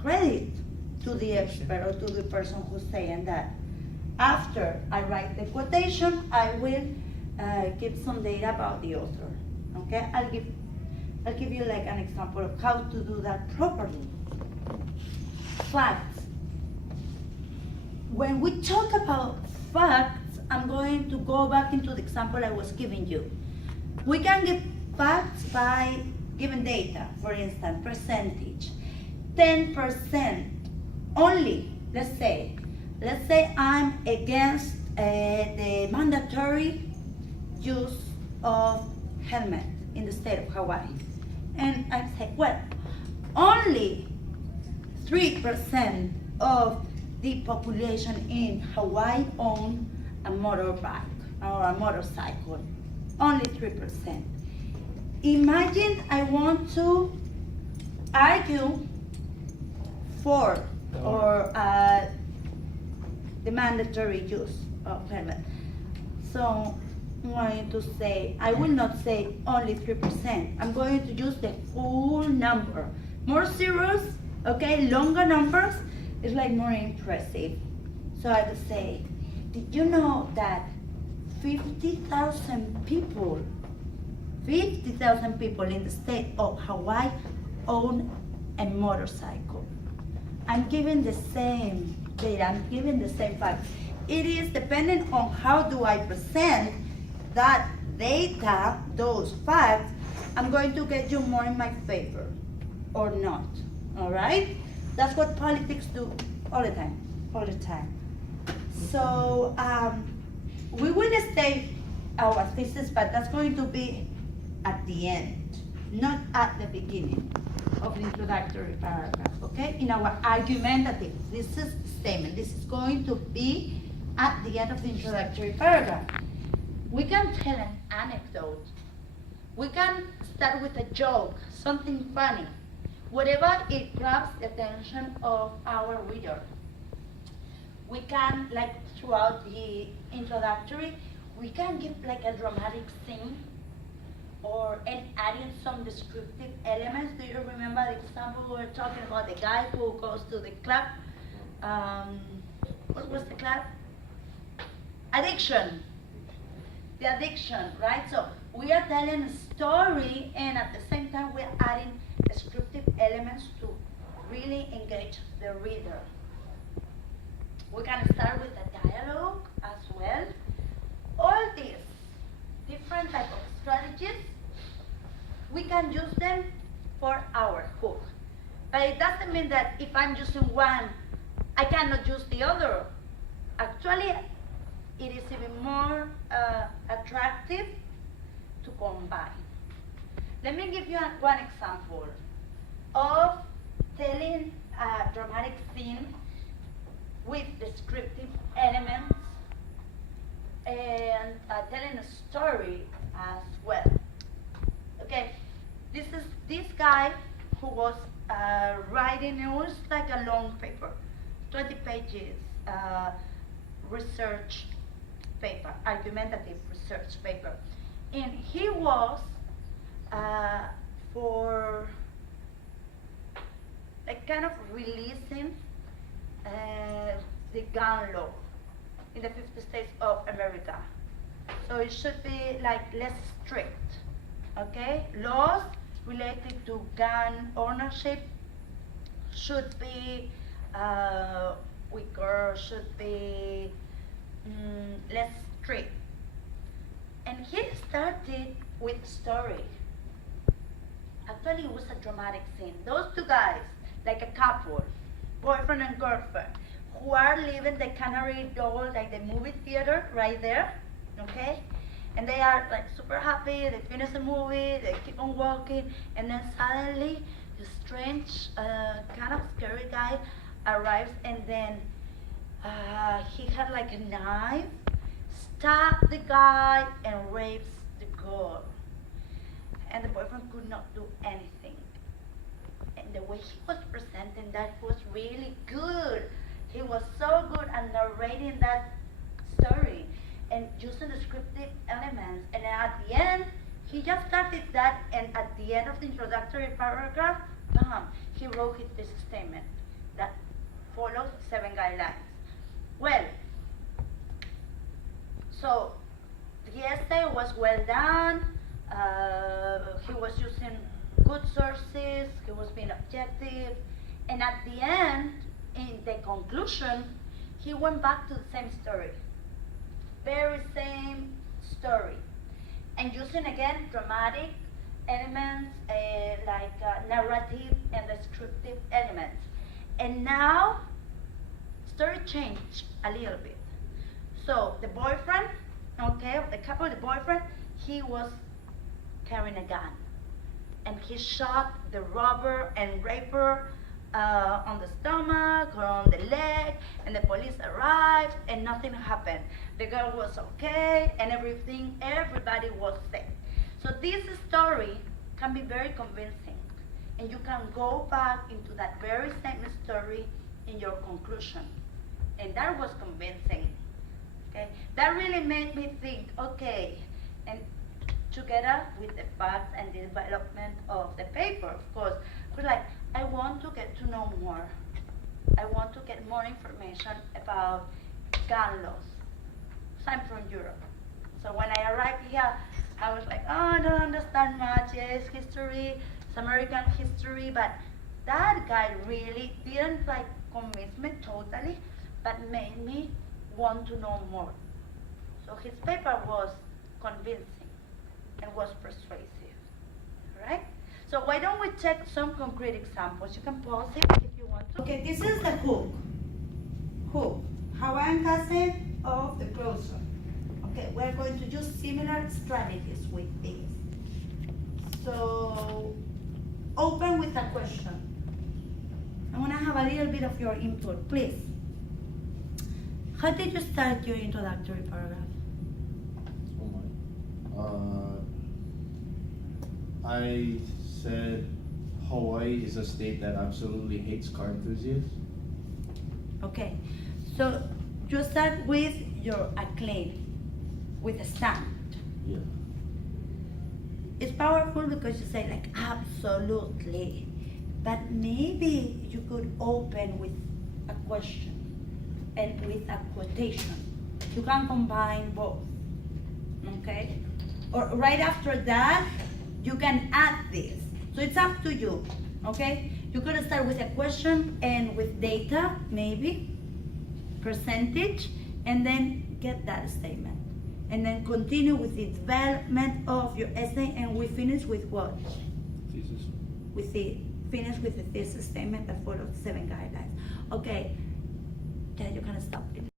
credit to the expert or to the person who's saying that. After I write the quotation, I will give some data about the author. Okay, I'll give you like an example of how to do that properly. Facts. When we talk about facts, I'm going to go back into the example I was giving you. We can give facts by giving data, for instance, percentage. 10% only, let's say I'm against the mandatory use of helmet in the state of Hawaii. And I say, well, only 3% of the population in Hawaii own a motorbike or a motorcycle. Only 3%. Imagine I want to argue for or the mandatory use of helmet. So I'm going to say, I will not say only 3%. I'm going to use the full number. More zeros, okay, longer numbers is like more impressive. So I would say, did you know that 50,000 people in the state of Hawaii own a motorcycle? I'm giving the same data, I'm giving the same facts. It is dependent on how do I present that data, those facts, I'm going to get you more in my favor or not, all right? That's what politics do all the time. So we will state our thesis, but that's going to be at the end, not at the beginning of the introductory paragraph, okay? In our argumentative thesis statement, this is going to be at the end of the introductory paragraph. We can tell an anecdote. We can start with a joke, something funny, whatever it grabs the attention of our reader. We can, like throughout the introductory, we can give like a dramatic scene and adding some descriptive elements. Do you remember the example we were talking about the guy who goes to the club? What was the club? Addiction. The addiction, right? So we are telling a story and at the same time we're adding descriptive elements to really engage the reader. We can start with a dialogue as well. All these different type of strategies, we can use them for our hook. But it doesn't mean that if I'm using one, I cannot use the other. Actually, it is even more attractive to combine. Let me give you one example of telling a dramatic scene with descriptive elements and telling a story as well. Okay, this is this guy who was writing, it was like a long paper, 20 pages research paper, argumentative research paper. And he was for like kind of releasing the gun law in the 50 states of America. So it should be like less strict, okay? Laws related to gun ownership should be weaker, should be less strict. And he started with story. Actually, it was a dramatic scene. Those two guys, like a couple, boyfriend and girlfriend, who are leaving the Canary Doll, like the movie theater right there, okay? And they are like super happy, they finish the movie, they keep on walking, and then suddenly the strange, kind of scary guy arrives, and then he had like a knife, stabbed the guy, and rapes the girl. And the boyfriend could not do anything. And the way he was presenting that was really good. He was so good at narrating that story and using descriptive elements. And at the end, he just started that, and at the end of the introductory paragraph, bam, he wrote his thesis statement. that follows 7 guidelines. Well, so the essay was well done. He was using good sources. He was being objective. And at the end, in the conclusion, he went back to the same story. Very same story. And using again dramatic elements like narrative and descriptive elements. And now, story changed a little bit. So the boyfriend, okay, the couple, the boyfriend, he was carrying a gun. And he shot the robber and raper on the stomach or on the leg, and the police arrived and nothing happened. The girl was okay and everybody was safe. So this story can be very convincing, and you can go back into that very same story in your conclusion. And that was convincing. Okay? That really made me think, okay, and together with the facts and the development of the paper, of course, we're like, I want to get to know more. I want to get more information about gun laws. So I'm from Europe. So when I arrived here, I was like, oh, I don't understand much. Yes, history, it's American history, but that guy really didn't like convince me totally, but made me want to know more. So his paper was convincing and was persuasive, right? So why don't we check some concrete examples? You can pause it if you want to. Okay, this is the hook. Hook, Hawaiian cousin of the closer. Okay, we're going to use similar strategies with this. So, open with a question. I want to have a little bit of your input, please. How did you start your introductory paragraph? I said Hawaii is a state that absolutely hates car enthusiasts. Okay, so you start with your acclaim, with a stand. Yeah. It's powerful because you say like absolutely, but maybe you could open with a question and with a quotation. You can combine both, okay? Or right after that, you can add this. So it's up to you, okay? You could start with a question and with data, maybe, percentage, and then get that statement. And then continue with the development of your essay, and we finish with what? Thesis. Finish with the thesis statement that follows 7 guidelines. Okay,